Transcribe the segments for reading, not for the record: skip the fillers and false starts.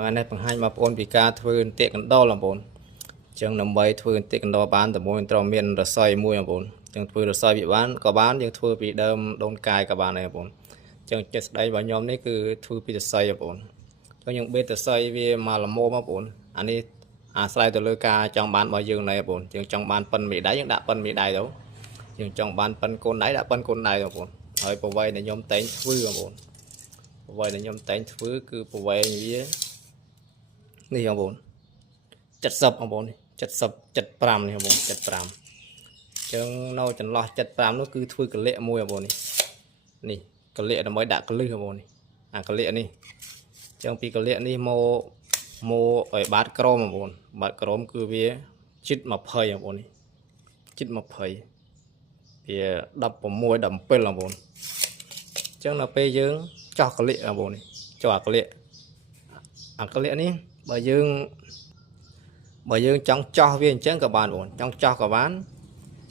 อันนี้បង្ហាញមកបងពីការធ្វើអន្ទាក់កណ្ដោលបងប្អូនចឹងដើម្បីធ្វើអន្ទាក់កណ្ដោលបានតើមួយត្រូវមានរស័យមួយបងប្អូនចឹងធ្វើរស័យវាបានក៏បានយើងធ្វើពីដើមដូនកាយក៏បានដែរបងប្អូនចឹងចិត្តស្ដីរបស់ខ្ញុំនេះគឺធ្វើពីរស័យបងប្អូនចឹងយើងបេតរស័យវាមកល្មមបងប្អូនអានេះអាស្រ័យទៅលើការចង់បានរបស់យើងដែរបងប្អូនយើងចង់បានប៉ិនមេដៃយើងដាក់ប៉ិនមេដៃទៅយើងចង់បានប៉ិនកូនដៃដាក់ប៉ិនកូនដៃបងប្អូនហើយប្រវែងដែលខ្ញុំតែងធ្វើបងប្អូនប្រវែងដែលខ្ញុំតែងធ្វើគឺប្រវែងវានេះបងប្អូន70បងប្អូននេះ70 75នេះបងប្អូន75អញ្ចឹងនៅចន្លោះ75នោះគឺធ្វើកលិកមួយបងប្អូននេះកលិកដើម្បីដាក់កលឹះបងប្អូននេះអាកលិកនេះអញ្ចឹងពីកលិកនេះមកឲ្យបាតក្រមបងប្អូនបាតក្រមគឺវាជិត20បងប្អូននេះជិត20វា16 17បងប្អូនអញ្ចឹងដល់ពេលយើងចោះកលិកបងប្អូននេះចោះអាកលិកនេះបើយើងចង់ចោះវាអញ្ចឹងក៏បានបងចង់ចោះក៏បាន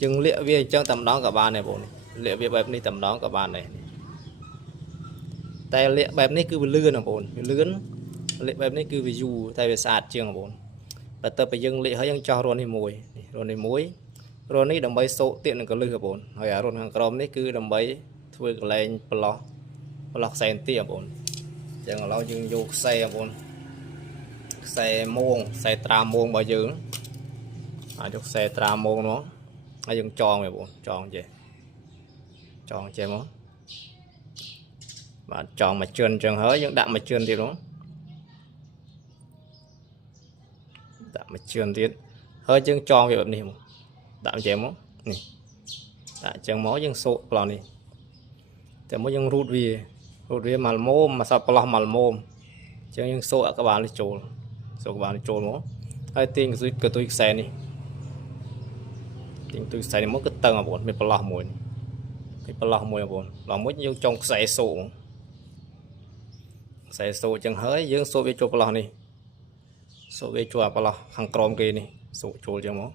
យើងលាក់វាអញ្ចឹងតែម្ដងក៏បានដែរបងលាក់វាបែបនេះតែម្ដងក៏បានដែរតែលាក់បែបនេះគឺវាលឿនបងប្អូនវាលឿនលាក់បែបនេះគឺវាយូរតែវាស្អាតជាងបងប្អូនបើទៅយើងលាក់ហើយយើងចោះរននេះមួយរននេះដើម្បីសូកទៀតនឹងកលឹះបងប្អូនហើយអារនខាងក្រោមនេះគឺដើម្បីធ្វើកលែងប្រឡោះខ្សែទៀតបងប្អូនអញ្ចឹងឥឡូវយើងយកខ្សែបងប្អូនខ្សែម៉ងខ្សែត្រាម៉ងរបស់យើងអាចយកខ្សែត្រាម៉ងនោះហើយយើងចងបងប្អូនចងចេះមកបាទចងមួយជឿនអញ្ចឹងហើយយើងដាក់មួយជឿនទៀតនោះដាក់មួយជឿនទៀតហើយយើងចងវាបែបនេះមកដាក់អញ្ចឹងមកនេះដាក់អញ្ចឹងមកយើងសូកប្លោះនេះតែមកយើងរូតវាមកល្មមមកសតប្លោះមកល្មមអញ្ចឹងយើងសូកក្បាលនេះចូលមកហើយទាញកទុយខ្សែនេះមកគឺតឹងបងប្អូនមានប្លោះមួយបងប្អូនឡងមួយយើងចងខ្សែសូកអញ្ចឹងហើយយើងសូកវាចូលប្លោះនេះសូកវាចូលអាប្លោះខាងក្រោមគេនេះសូកចូលអញ្ចឹងមក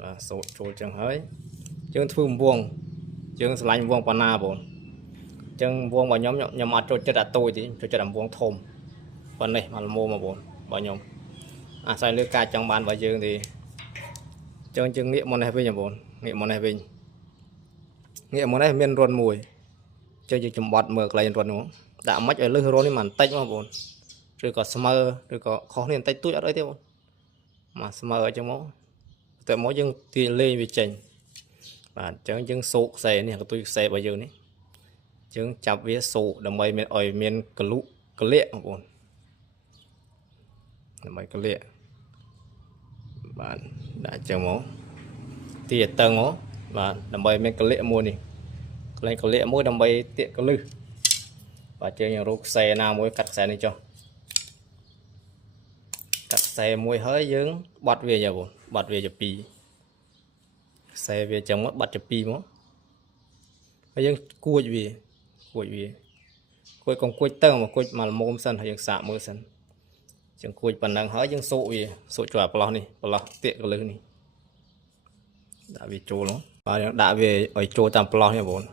បាទសូកចូលអញ្ចឹងហើយយើងធ្វើវងយើងឆ្លាញ់វងប៉ុណ្ណាបងប្អូនអញ្ចឹងវងរបស់ខ្ញុំអត់ចូលចិត្តអាតូចទេចូលចិត្តអាវងធំប៉ុណ្ណេះមកល្មមបងប្អូនរបស់ខ្ញុំអាស្រ័យលើការចង់បានរបស់យើងទេអញ្ចឹងយើងងាកមកនេះវិញបងប្អូនងាកមកនេះមានរុនមួយអញ្ចឹងយើងចំបត់មើលកន្លែងរុននោះដាក់មិនឲ្យលឹះរុននេះមិនបន្តិចបងប្អូនឬក៏ស្មើឬក៏ខុសនេះបន្តិចទួចអត់អីទេបងមកស្មើអញ្ចឹងមកតែមកយើងទាញលេងវាចេញបាទអញ្ចឹងយើងសូកខ្សែនេះកទុយខ្សែរបស់យើងនេះយើងចាប់វាសូកដើម្បីឲ្យមានកលិកបងប្អូនដើម្បីកលិកបាទដាក់អញ្ចឹងមកទាញតឹងមកបាទដើម្បីមានកលិកមួយនេះកន្លែងកលិកមួយដើម្បីទាក់កលឹះបាទយើងរកខ្សែណាមួយកាត់ខ្សែនេះចុះកាត់ខ្សែមួយហើយយើងបត់វាបងបត់វាជាពីរខ្សែវាចឹងមកបត់ជាពីរមកហើយយើងគួចវាកុំគួចតឹងមកគួចមកល្មមសិនហើយយើងសាកមើលសិនចឹងគួចប៉ុណ្ណឹងហើយយើងសូកវាចូលអាប្លោះនេះប្លោះទាក់កលឹះនេះដាក់វាចូលនោះបាទយើងដាក់វាឲ្យចូលតាមប្លោះនេះបងប្អូន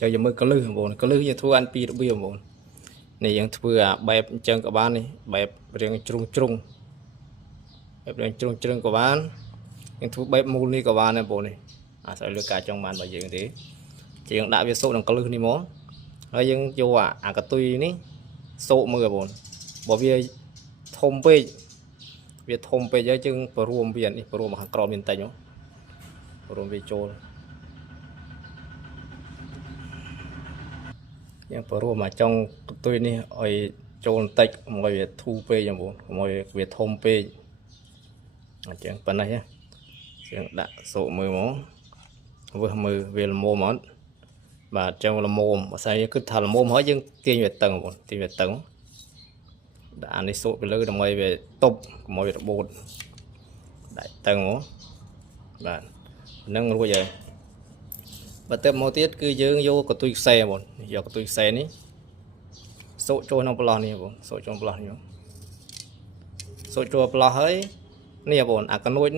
ចឹងយើងមើលកលឹះបងប្អូនកលឹះយើងធ្វើអានពីរបៀបបងប្អូននេះយើងធ្វើអាបែបអញ្ចឹងក៏បាននេះបែបរៀងជ្រុងក៏បានយើងធ្វើបែបមូលនេះក៏បានដែរបងប្អូននេះអាស្រ័យលើការចង់បានរបស់យើងទេយើងដាក់វាសូកនឹងកលឹះនេះមកហើយយើងយកអាកទុយនេះសូកមើលបងប្អូនបើវាធំពេកហើយយើងបរួមវានេះបរួមខាងក្រោមមានតិចបរួមវាចូលយើងបរួមមកចង់កទុយនេះឲ្យចូលបន្តិចកុំឲ្យវាធូរពេកបងប្អូនកុំឲ្យវាធំពេកអញ្ចឹងប៉ុណ្ណេះយើងដាក់សូកមើលមកមើលវាល្មមអត់បាទអញ្ចឹងល្មមបើស្អីគិតថាល្មមហើយយើងទាញវាតឹងបងប្អូនទាញវាតឹងដាក់អានេះសូកទៅលើដើម្បីវាទប់កុំឲ្យវារបូតដាក់តឹងមកបាទហ្នឹងរួចហើយបើទៅមកទៀតគឺយើងយកកទុយខ្សែបងយកកទុយខ្សែនេះសូកចូលក្នុងប្លោះនេះបងសូកចូលប្លោះនេះសូកចូលប្លោះហើយនេះបងអាកនួច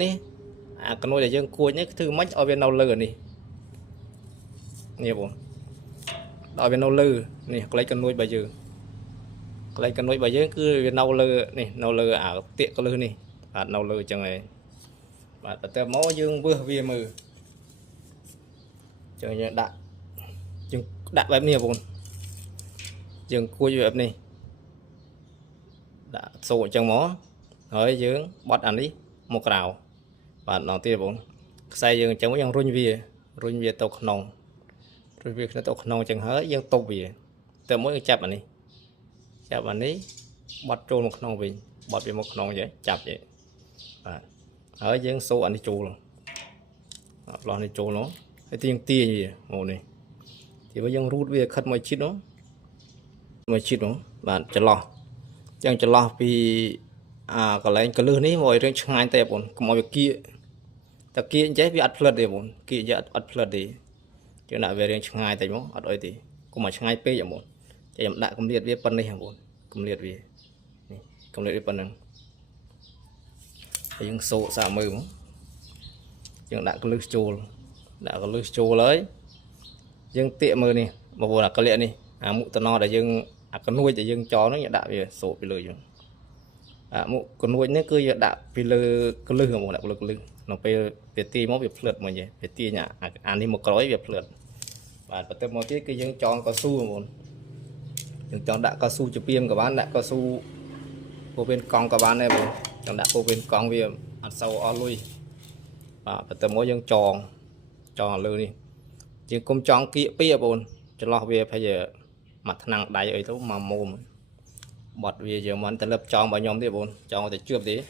ដែលយើងគួចនេះធ្វើម៉េចឲ្យវានៅលើនេះបងដល់វានៅលើនេះក្លេចកនួចរបស់យើងក lấy cái nồi bây giờ cứ nấu lơ này nấu lơ ảo tiện cái lơ này bạn nấu lơ chẳng này bạn tập máu dương vừa về mừ chẳng như đạn chừng đạn bẹp này bốn chừng cua bẹp này đã sổ trong mó hỏi dưỡng bắt ăn đi một rào bạn đầu tiên bốn xây dựng chống yang run về tàu nòng rồi việc nó tàu nòng chẳng hỡi dân tàu về từ mỗi chạp anh đi bắt trôn một nòng về bắt về một nòng vậy chạp vậy ở dân số anh đi chùa luôn lo đi chùa nó cái tiền tiền gì ngồi này thì bây giờ rút về khất mấy chít đó bạn chẳng lo vì có lẽ cái lươn ấy mọi người chẳng ai tẹp bốn mọi việc kia ta kia chế vì ăn phật đi bốn kia chế ăn phật đi chứ nào về riêng chẳng ai tẹp bốn ăn đôi thì cũng mà chẳng ai pê vậy bốn chỉ em đã công liệt với phần này hàng bốn công liệt với phần này những số xả mưa bốn nhưng đã có lưới chô lấy nhưng tiệm mưa này mà vừa là cái lệ này mụ tao no để nhưng con nuôi để nhưng chó nó nhận đạo về sổ bị lười mụ con nuôi nó cứ nhận đạo vì lơ cái lư một đạo lực lư nó về ti mó việc phượt mà vậy về ti nhà ăn đi một cái việc phượt và tới một cái nhưng chó cao su một nhưng chó đã cao su chụp phim của bạn đã cao su cô bên con của bạn này một trong đã cô bên con về ăn sâu o lui và tới mỗi dân tròn lư đi nhưng công tròn kia pia bồn cho lo về bây giờ mặt năng đại ấy thôi mà mồm bọt vì giờ mình thành lập tròn bao nhóm thì bốn tròn thì chưa tí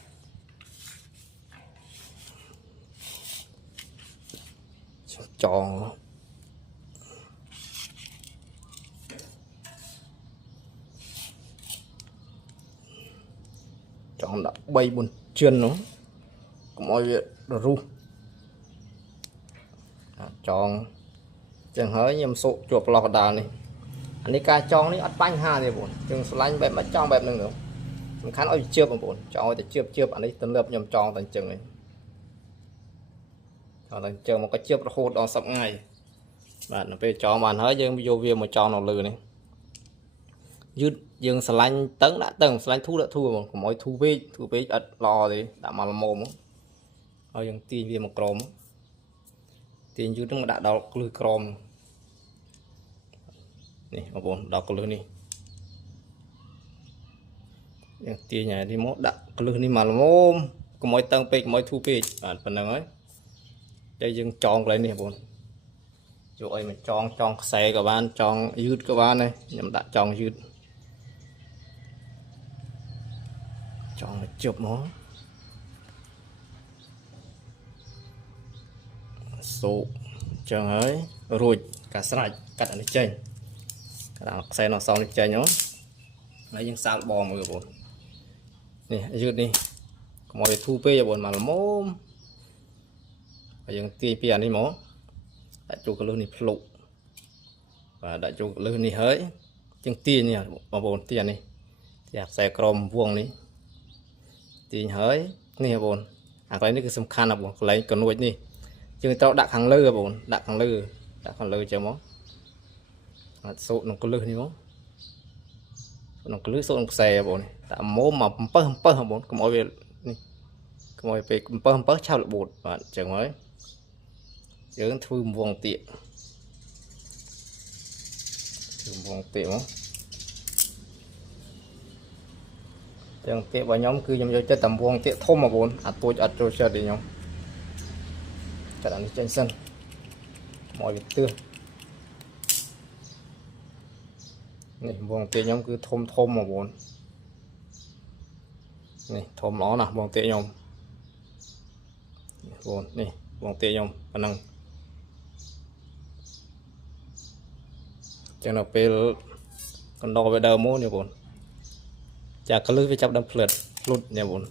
tròn đã bay buồn chuyên nó mọi việc đồ ru tròn chẳng hỡi nhầm sụ chuột lọt đà này anh đi ca tròn đi ăn bánh ha thì buồn chừng slime bẹp mất tròn bẹp nữa mình khá nói chưa bằng buồn tròn thì chưa anh đi tân lập nhầm tròn thành chừng này thành chừng một cái chưa hột đó sập ngay bạn về tròn màn hỡi dương vô viên một tròn nào lừ này dứt dương slime tấn đã từng slime thu đã thu mà mỗi thu về ật lò thì đã mà mồm rồi dương tin viên một crom tiền dư nó đã đào lưới crom này mà bốn đào lưới này tiền nhà đi mốt đã lưới này mà mồm có mỗi tăng pê mỗi thu pê bạn phần nào ấy đây dừng tròn lại này bốn rồi mình tròn xe của bạn tròn dư các bạn này nhầm đã tròn dư tròn chụp nó số chẳng ấy rồi cả sải cắt nó chênh cả xe nó xong chênh nhá lấy những sao bò mọi người nè dứt đi mọi thu pê buồn mà mồm những tivi này mó đại chủ cái lươn này lụ và đại chủ cái lươn này hơi chân tiền nha mà buồn tiền này đẹp xe chrome vuông này tiền hơi nè buồn cái này cái sầm khăn là buồn lấy còn nuôi đi chừng tao đặt hàng lư bồn đặt hàng lư cho mó số nó có lư như mó nó có lư số nó xe bồn đã mố mà bơ bồn có mọi việc bơ trao lại bột bạn chẳng mới chứ thư vuông tiện mó chẳng tiện vào nhóm cứ nhầm cho chơi tầm vuông tiện thôm mà bồn tôi chơi đi nhóm cả đàn trên sân mọi việc tươi này vuông tê nhóm cứ thôm mà buồn này thôm nó nè vuông tê nhóm buồn này vuông tê nhóm khả năng chẳng nào về con đo về đầu mũ nhiều buồn chả có lưới với chắp đâm phượt lút nhiều buồn